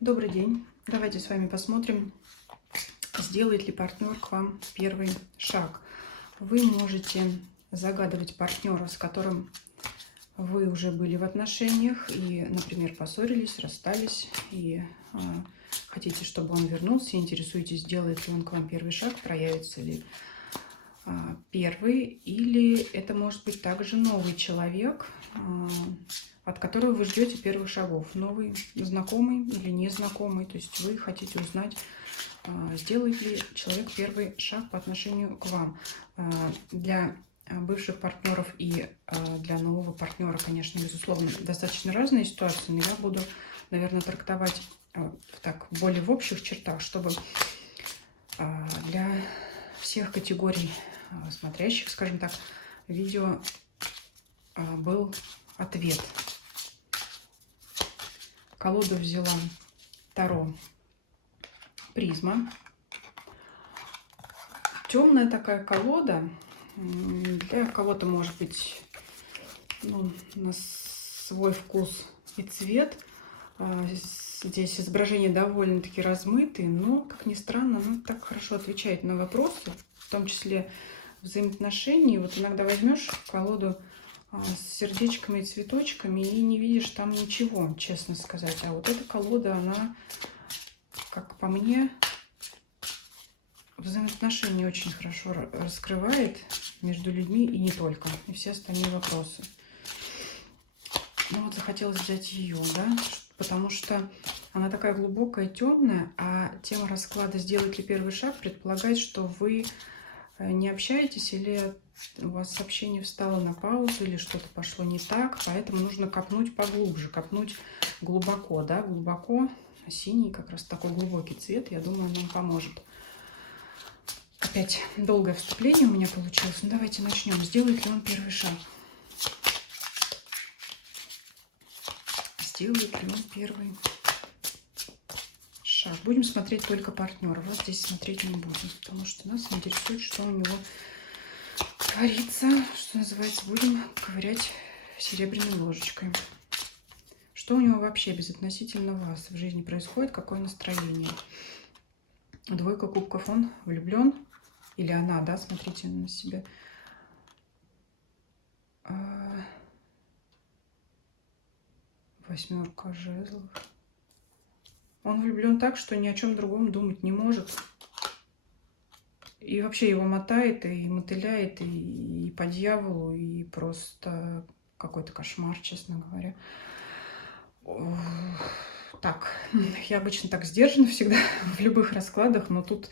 Добрый день. Давайте с вами посмотрим, сделает ли партнер к вам первый шаг. Вы можете загадывать партнера, с которым вы уже были в отношениях и, например, поссорились, расстались и хотите, чтобы он вернулся, интересуетесь, сделает ли он к вам первый шаг, проявится ли первый, или это может быть также новый человек, от которого вы ждете первых шагов. Новый знакомый или незнакомый. То есть вы хотите узнать, сделает ли человек первый шаг по отношению к вам. Для бывших партнеров и для нового партнера, конечно, безусловно, достаточно разные ситуации, но я буду, наверное, трактовать так более в общих чертах, чтобы для всех категорий смотрящих, скажем так, видео был ответ. Колоду взяла Таро Призма. Темная такая колода. Для кого-то может быть на свой вкус и цвет. Здесь изображения довольно-таки размытые, но, как ни странно, она так хорошо отвечает на вопросы, в том числе взаимоотношений. Вот иногда возьмешь колоду с сердечками и цветочками и не видишь там ничего, честно сказать. А вот эта колода, она, как по мне, взаимоотношения очень хорошо раскрывает между людьми и не только, и все остальные вопросы. Ну вот захотелось взять ее, да, потому что она такая глубокая, темная, а тема расклада «Сделать ли первый шаг» предполагает, что вы не общаетесь или у вас сообщение встало на паузу или что-то пошло не так, поэтому нужно копнуть поглубже, копнуть глубоко, да, глубоко. Синий как раз такой глубокий цвет, я думаю, нам поможет. Опять долгое вступление у меня получилось. Ну давайте начнем. Сделает ли он первый шаг? Сделает ли он первый шаг? Будем смотреть только партнера. Вот здесь смотреть не будем, потому что нас интересует, что у него творится, что называется, будем ковырять серебряной ложечкой. Что у него вообще безотносительно вас в жизни происходит, какое настроение? Двойка кубков, он влюблен? Или она, да, смотрите на себя. Восьмерка жезлов. Он влюблен так, что ни о чем другом думать не может. И вообще его мотает, и мотыляет, и по дьяволу, и просто какой-то кошмар, честно говоря. Так, я обычно так сдержана всегда в любых раскладах, но тут...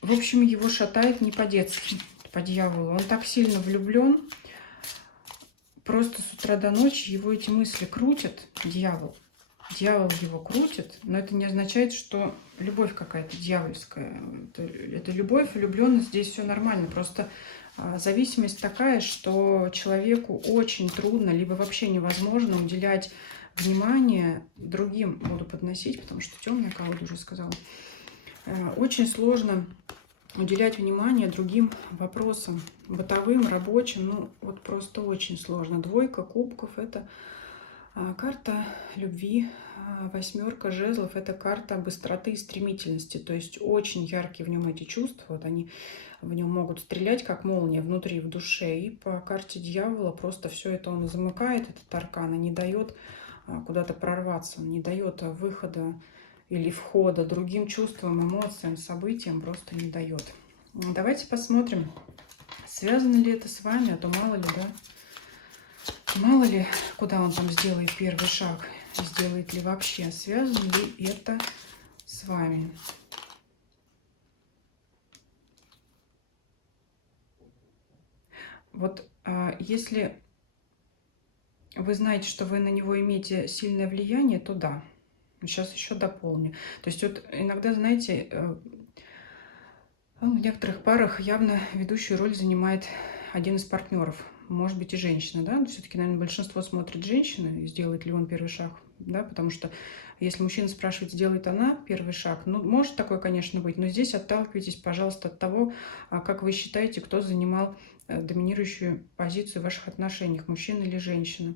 В общем, его шатает не по-детски, по дьяволу. Он так сильно влюблен, просто с утра до ночи его эти мысли крутят, дьявол. Дьявол его крутит, но это не означает, что любовь какая-то дьявольская. Это любовь, влюбленность, здесь все нормально. Просто зависимость такая, что человеку очень трудно, либо вообще невозможно уделять внимание другим. Буду подносить, потому что темная колода, уже сказала. Очень сложно уделять внимание другим вопросам, бытовым, рабочим. Ну, вот просто очень сложно. Двойка кубков – это карта любви. Восьмерка жезлов – это карта быстроты и стремительности. То есть очень яркие в нем эти чувства. Вот они в нем могут стрелять, как молния, внутри, в душе. И по карте дьявола просто все это он замыкает, этот аркан, и не дает куда-то прорваться, он не дает выхода или входа другим чувствам, эмоциям, событиям, просто не дает. Давайте посмотрим, связано ли это с вами, а то мало ли, да? Мало ли, куда он там сделает первый шаг, сделает ли вообще, связано ли это с вами. Вот если вы знаете, что вы на него имеете сильное влияние, то да. Сейчас еще дополню. То есть вот иногда, знаете, в некоторых парах явно ведущую роль занимает один из партнеров. Может быть и женщина, да? Все-таки, наверное, большинство смотрит женщины, сделает ли он первый шаг, да? Потому что если мужчина спрашивает, сделает она первый шаг, ну, может такое, конечно, быть, но здесь отталкивайтесь, пожалуйста, от того, как вы считаете, кто занимал доминирующую позицию в ваших отношениях, мужчина или женщина.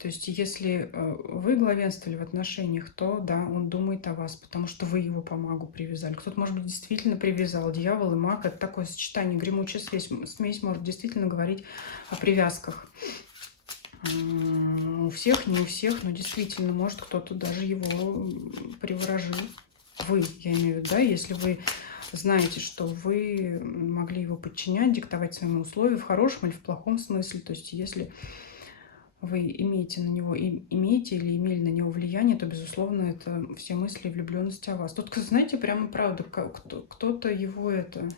То есть, если вы главенствовали в отношениях, то да, он думает о вас, потому что вы его по магу привязали. Кто-то, может быть, действительно привязал. Дьявол и маг — это такое сочетание, гремучая смесь может действительно говорить о привязках. У всех, не у всех, но действительно, может, кто-то даже его приворожил. Вы, я имею в виду, да, если вы знаете, что вы могли его подчинять, диктовать своими условия в хорошем или в плохом смысле. То есть, если вы имеете на него, имеете или имели на него влияние, то, безусловно, это все мысли и влюбленность о вас. Тут, знаете, прямо правда, кто-то его это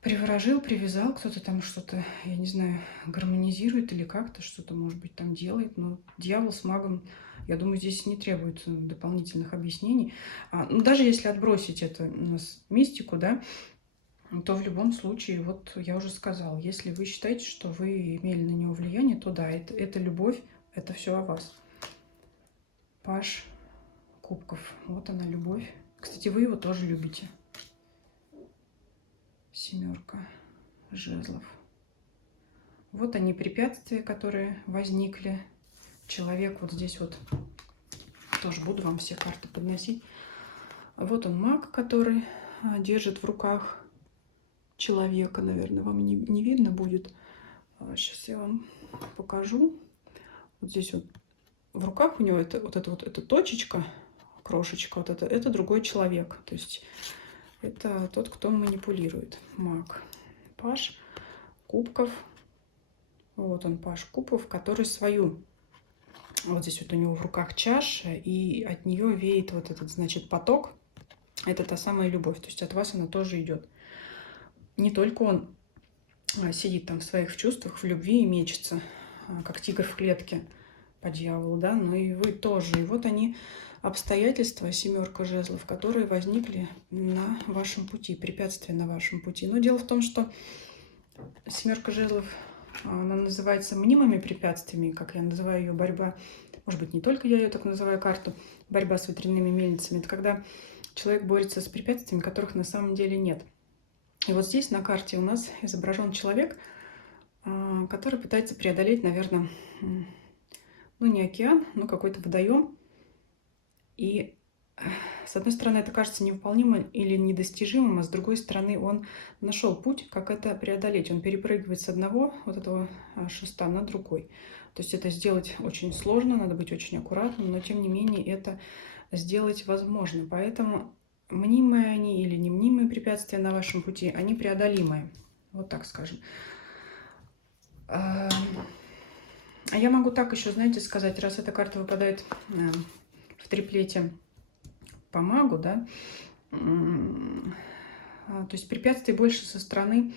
приворожил, привязал, кто-то там что-то, я не знаю, гармонизирует или как-то что-то, может быть, там делает. Но дьявол с магом, я думаю, здесь не требуется дополнительных объяснений. Ну, даже если отбросить это у нас мистику, да, то в любом случае, вот я уже сказала, если вы считаете, что вы имели на него влияние, то да, это любовь, это все о вас. Паж кубков, вот она, любовь. Кстати, вы его тоже любите. Семерка жезлов. Вот они, препятствия, которые возникли. Человек вот здесь вот, тоже буду вам все карты подносить. Вот он, маг, который держит в руках человека, наверное, вам не видно будет. Сейчас я вам покажу. Вот здесь вот в руках у него эта точечка, крошечка, вот это другой человек. То есть это тот, кто манипулирует. Маг. Паж кубков. Вот он, паж кубков, который свою. Вот здесь вот у него в руках чаша, и от нее веет вот этот, значит, поток. Это та самая любовь. То есть от вас она тоже идет. Не только он сидит там в своих чувствах, в любви и мечется, как тигр в клетке по дьяволу, да, но и вы тоже. И вот они, обстоятельства, семерка жезлов, которые возникли на вашем пути, препятствия на вашем пути. Но дело в том, что семерка жезлов, она называется мнимыми препятствиями, как я называю ее, борьба, может быть, не только я ее так называю, карту, борьба с ветряными мельницами. Это когда человек борется с препятствиями, которых на самом деле нет. И вот здесь на карте у нас изображен человек, который пытается преодолеть, наверное, ну не океан, но какой-то водоем. И с одной стороны, это кажется невыполнимым или недостижимым, а с другой стороны, он нашел путь, как это преодолеть. Он перепрыгивает с одного вот этого шеста на другой. То есть это сделать очень сложно, надо быть очень аккуратным, но тем не менее это сделать возможно. Поэтому мнимые они или не мнимые препятствия на вашем пути, они преодолимые. Вот так скажем. А я могу так еще, знаете, сказать, раз эта карта выпадает в триплете по магу, да, то есть препятствий больше со стороны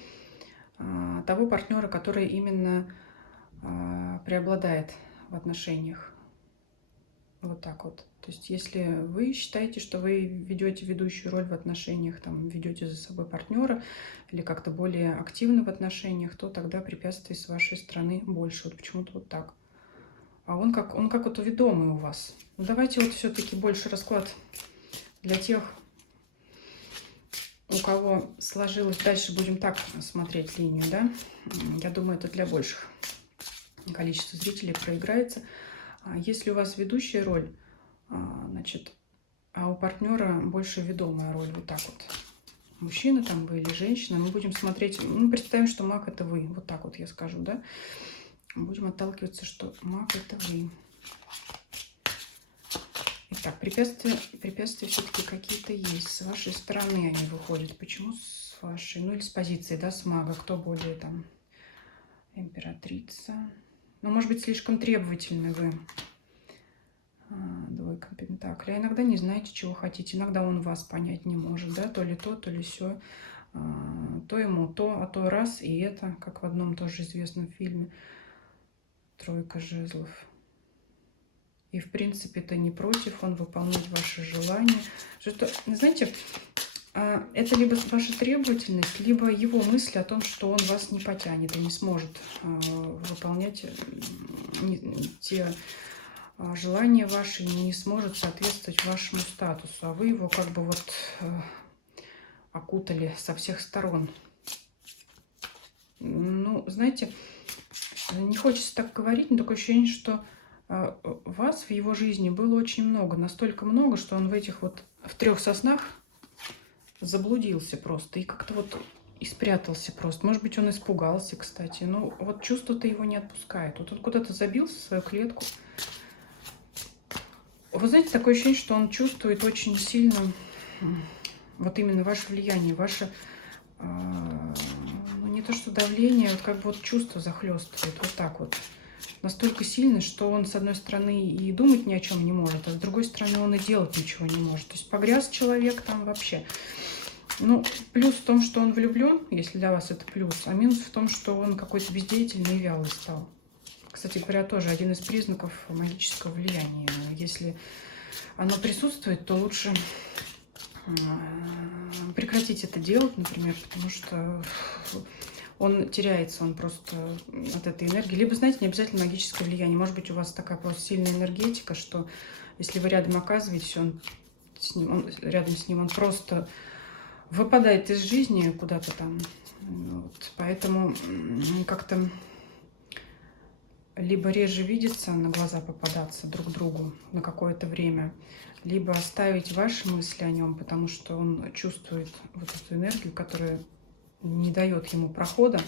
того партнера, который именно преобладает в отношениях. Вот так вот. То есть если вы считаете, что вы ведете ведущую роль в отношениях, там, ведете за собой партнера или как-то более активны в отношениях, то тогда препятствий с вашей стороны больше. Вот почему-то вот так. А он как вот ведомый у вас. Ну, давайте вот все-таки больше расклад для тех, у кого сложилось. Дальше будем так смотреть линию, да. Я думаю, это для больших количества зрителей проиграется. Если у вас ведущая роль, значит, а у партнера больше ведомая роль, вот так вот. Мужчина там вы или женщина, мы будем смотреть, ну, представим, что маг это вы, вот так вот я скажу, да. Будем отталкиваться, что маг это вы. Итак, препятствия все-таки какие-то есть. С вашей стороны они выходят. Почему с вашей? Ну или с позиции, да, с мага. Кто более там императрица? Ну, может быть, слишком требовательны вы. Двойка пентаклей. А иногда не знаете, чего хотите. Иногда он вас понять не может, да, то ли сё. То ему то, а то раз, и это, как в одном тоже известном фильме. Тройка жезлов. И, в принципе, это не против, он выполняет ваши желания. Что, знаете, это либо ваша требовательность, либо его мысли о том, что он вас не потянет и не сможет выполнять те желания ваши, не сможет соответствовать вашему статусу. А вы его как бы вот окутали со всех сторон. Ну, знаете, Не хочется так говорить, но такое ощущение, что вас в его жизни было очень много. Настолько много, что он в этих вот в 3 соснах заблудился просто. И как-то вот и спрятался просто. Может быть, он испугался, кстати. Но вот чувство-то его не отпускает. Вот он куда-то забился в свою клетку. Вы знаете, такое ощущение, что он чувствует очень сильно вот именно ваше влияние, ваше, ну, не то что давление, вот как бы вот чувство захлестывает, вот так вот. Настолько сильно, что он, с одной стороны, и думать ни о чем не может, а с другой стороны, он и делать ничего не может. То есть погряз человек там вообще. Ну, плюс в том, что он влюблен, если для вас это плюс, а минус в том, что он какой-то бездеятельный и вялый стал. Кстати говоря, тоже один из признаков магического влияния. Если оно присутствует, то лучше прекратить это делать, например, потому что он теряется, он просто от этой энергии. Либо, знаете, не обязательно магическое влияние. Может быть, у вас такая просто сильная энергетика, что если вы рядом оказываетесь, он рядом с ним, он просто выпадает из жизни куда-то там. Вот. Поэтому как-то либо реже видеться, на глаза попадаться друг другу на какое-то время, либо оставить ваши мысли о нем, потому что он чувствует вот эту энергию, которая не дает ему прохода.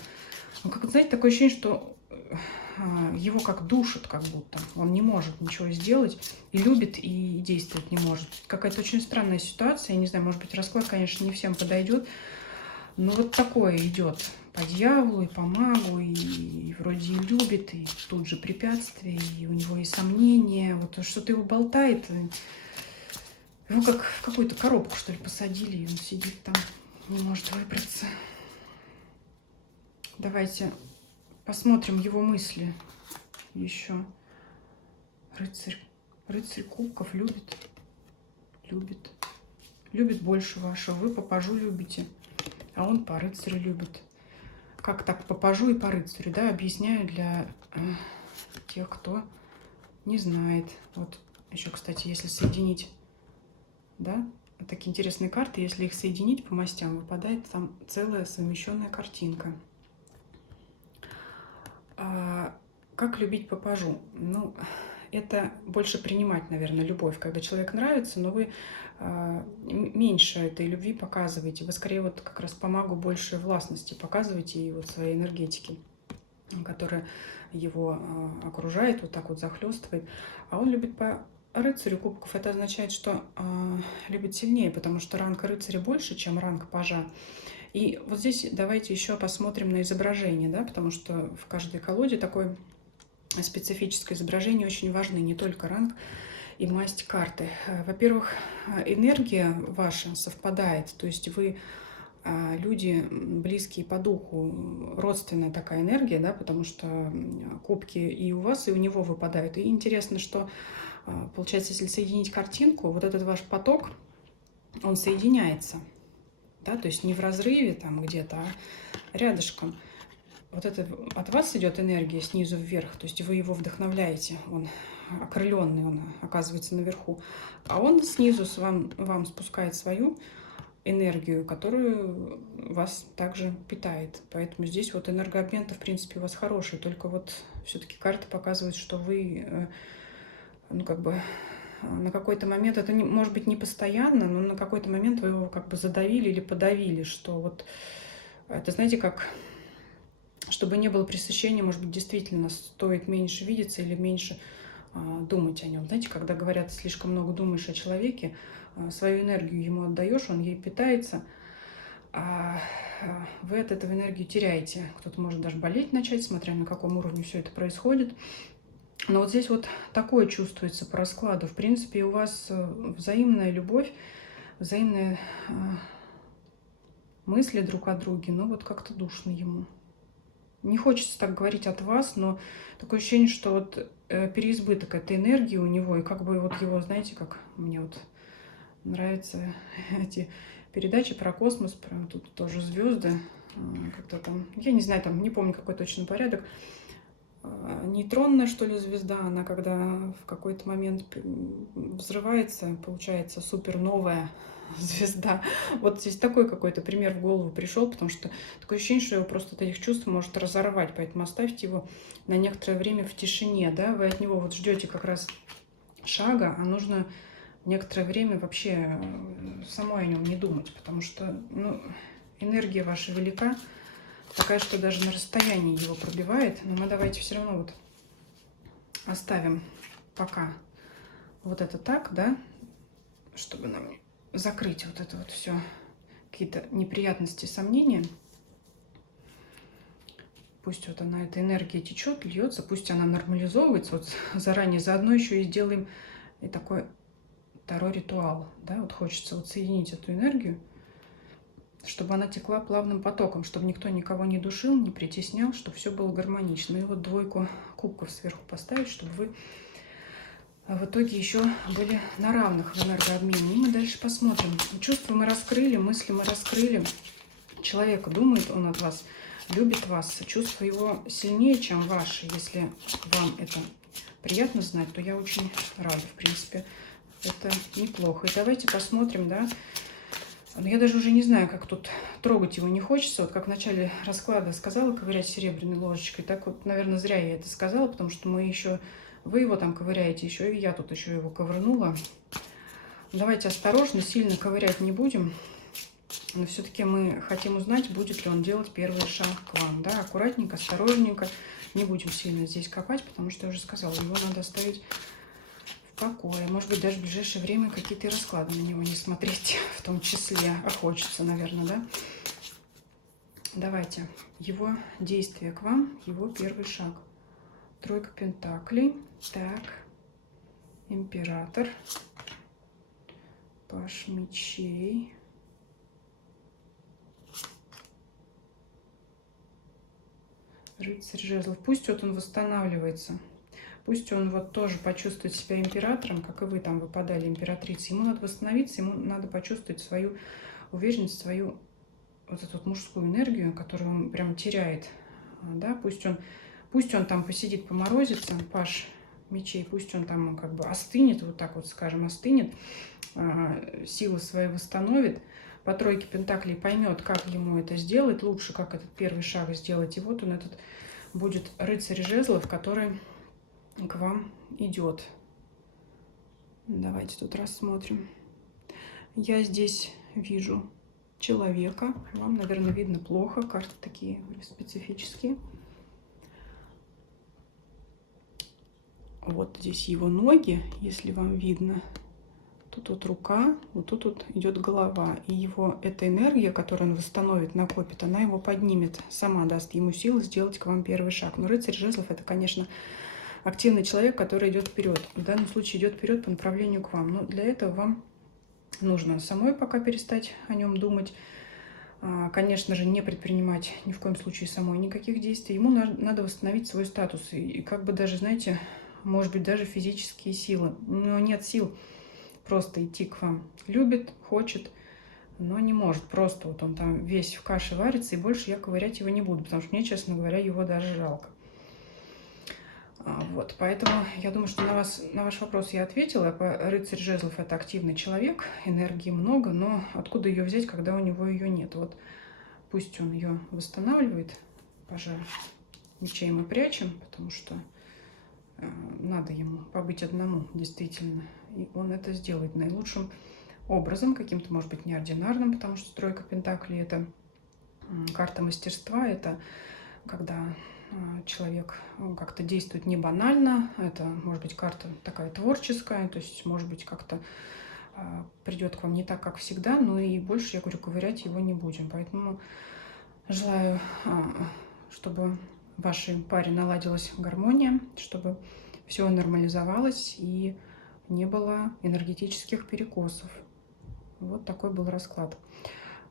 Ну, как, знаете, такое ощущение, что его как душит, как будто. Он не может ничего сделать, и любит, и действовать не может. Какая-то очень странная ситуация. Я не знаю, может быть, расклад, конечно, не всем подойдет, но вот такое идет по дьяволу и по магу, и вроде и любит, и тут же препятствия, и у него и сомнения. Вот что-то его болтает. Его как в какую-то коробку, что ли, посадили, и он сидит там, не может выбраться. Давайте посмотрим его мысли еще. Рыцарь. Рыцарь кубков любит. Любит. Любит больше вашего. Вы по пажу любите, а он по рыцарю любит. Как так по пажу и по рыцарю, да? Объясняю для тех, кто не знает. Вот еще, кстати, если соединить, да, такие интересные карты, если их соединить по мастям, выпадает там целая совмещенная картинка. Как любить по пажу? Ну, это больше принимать, наверное, любовь, когда человек нравится, но вы меньше этой любви показываете. Вы скорее вот как раз по магу больше властности показываете и вот своей энергетики, которая его окружает, вот так вот захлестывает. А он любит по рыцарю кубков. Это означает, что любит сильнее, потому что ранг рыцаря больше, чем ранг пажа. И вот здесь давайте еще посмотрим на изображение, да, потому что в каждой колоде такое специфическое изображение очень важны, не только ранг и масть карты. Во-первых, энергия ваша совпадает, то есть вы люди близкие по духу, родственная такая энергия, да, потому что кубки и у вас, и у него выпадают. И интересно, что получается, если соединить картинку, вот этот ваш поток, он соединяется, да, то есть не в разрыве там где-то, а рядышком. Вот это от вас идет энергия снизу вверх, то есть вы его вдохновляете, он окрыленный, он оказывается наверху, а он снизу вам спускает свою энергию, которую вас также питает. Поэтому здесь вот энергообмен-то, в принципе, у вас хороший, только вот все-таки карта показывает, что вы, ну, как бы на какой-то момент, это не, может быть не постоянно, но на какой-то момент вы его как бы задавили или подавили, что вот это, знаете, как, чтобы не было пресыщения, может быть, действительно стоит меньше видеться или меньше думать о нем. Знаете, когда говорят, слишком много думаешь о человеке, свою энергию ему отдаешь, он ей питается, а вы от этого энергию теряете. Кто-то может даже болеть начать, смотря на каком уровне все это происходит. Но вот здесь вот такое чувствуется по раскладу. В принципе, у вас взаимная любовь, взаимные мысли друг о друге, но вот как-то душно ему. Не хочется так говорить от вас, но такое ощущение, что вот переизбыток этой энергии у него, и как бы вот его, знаете, как мне вот нравятся эти передачи про космос, про тут тоже звезды, как-то там, я не знаю, там не помню какой точно порядок. нейтронная, что ли, звезда. Она когда в какой-то момент взрывается, получается суперновая звезда. Вот здесь такой какой-то пример в голову пришел, потому что такое ощущение, что его просто от этих чувств может разорвать. Поэтому оставьте его на некоторое время в тишине, да. Вы от него вот ждете как раз шага, а нужно некоторое время вообще самой о нем не думать, потому что, ну, энергия ваша велика, такая, что даже на расстоянии его пробивает. Но мы давайте все равно вот оставим пока вот это так, да, чтобы нам закрыть вот это вот все, какие-то неприятности, сомнения. Пусть вот она, эта энергия течет, льется, пусть она нормализовывается. Вот заранее заодно еще и сделаем и такой второй ритуал, да, вот хочется вот соединить эту энергию, чтобы она текла плавным потоком, чтобы никто никого не душил, не притеснял, чтобы все было гармонично. И вот двойку кубков сверху поставить, чтобы вы в итоге еще были на равных в энергообмене. И мы дальше посмотрим. Чувства мы раскрыли, мысли мы раскрыли. Человек думает он от вас, любит вас. Чувства его сильнее, чем ваши. Если вам это приятно знать, то я очень рада, в принципе. Это неплохо. И давайте посмотрим, да. Но я даже уже не знаю, как тут трогать его не хочется. Вот как в начале расклада сказала, ковырять серебряной ложечкой. Так вот, наверное, зря я это сказала, потому что мы еще... Вы его там ковыряете, еще и я тут еще его ковырнула. Давайте осторожно, сильно ковырять не будем. Но все-таки мы хотим узнать, будет ли он делать первый шаг к вам. Да, аккуратненько, осторожненько. Не будем сильно здесь копать, потому что я уже сказала, его надо оставить в покое. Может быть, даже в ближайшее время какие-то расклады на него не смотреть, в том числе. А хочется, наверное, да? Давайте. Его действие к вам, его первый шаг. Тройка пентаклей. Так. Император. Паш мечей. Рыцарь жезлов. Пусть вот он восстанавливается. Пусть он вот тоже почувствует себя императором, как и вы там выпадали императрицей. Ему надо восстановиться, ему надо почувствовать свою уверенность, свою вот эту вот мужскую энергию, которую он прям теряет. Да? Пусть он там посидит, поморозится, Паш мечей, пусть он там как бы остынет, вот так вот скажем, остынет, силы свои восстановит, по тройке пентаклей поймет, как ему это сделать, лучше, как этот первый шаг сделать. И вот он, этот будет рыцарь жезлов, который к вам идет. Давайте тут рассмотрим. Я здесь вижу человека. Вам, наверное, видно плохо. Карты такие специфические. Вот здесь его ноги, если вам видно. Тут вот рука, вот тут вот идет голова. И его эта энергия, которую он восстановит, накопит, она его поднимет, сама даст ему силы сделать к вам первый шаг. Но рыцарь жезлов — это, конечно, активный человек, который идет вперед. В данном случае идет вперед по направлению к вам. Но для этого вам нужно самой пока перестать о нем думать. Конечно же, не предпринимать ни в коем случае самой никаких действий. Ему надо восстановить свой статус. И как бы даже, знаете, может быть, даже физические силы. У него нет сил просто идти к вам. Любит, хочет, но не может. Просто вот он там весь в каше варится, и больше я ковырять его не буду, потому что мне, честно говоря, его даже жалко. Вот, поэтому я думаю, что на ваш вопрос я ответила. Рыцарь жезлов — это активный человек, энергии много, но откуда ее взять, когда у него ее нет? Вот пусть он ее восстанавливает. Пожар мечей мы прячем, потому что надо ему побыть одному, действительно. И он это сделает наилучшим образом, каким-то, может быть, неординарным, потому что тройка пентаклей — это карта мастерства, это когда человек как-то действует не банально, это может быть карта такая творческая, то есть, может быть, как-то придет к вам не так, как всегда, но и больше, я говорю, ковырять его не будем. Поэтому желаю, чтобы в вашей паре наладилась гармония, чтобы все нормализовалось и не было энергетических перекосов. Вот такой был расклад.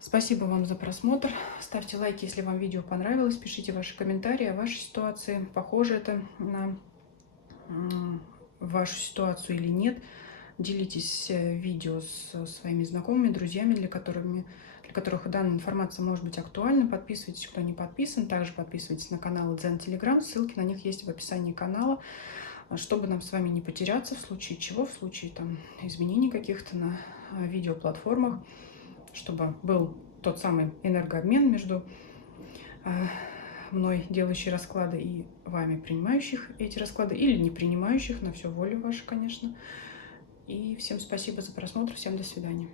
Спасибо вам за просмотр. Ставьте лайки, если вам видео понравилось. Пишите ваши комментарии о вашей ситуации. Похоже это на вашу ситуацию или нет. Делитесь видео со своими знакомыми, друзьями, для для которых данная информация может быть актуальна. Подписывайтесь, кто не подписан. Также подписывайтесь на канал Дзен Телеграм. Ссылки на них есть в описании канала, чтобы нам с вами не потеряться в случае чего, в случае там изменений каких-то на видеоплатформах, чтобы был тот самый энергообмен между мной, делающей расклады, и вами, принимающих эти расклады, или не принимающих, на все волю вашу, конечно. И всем спасибо за просмотр, всем до свидания.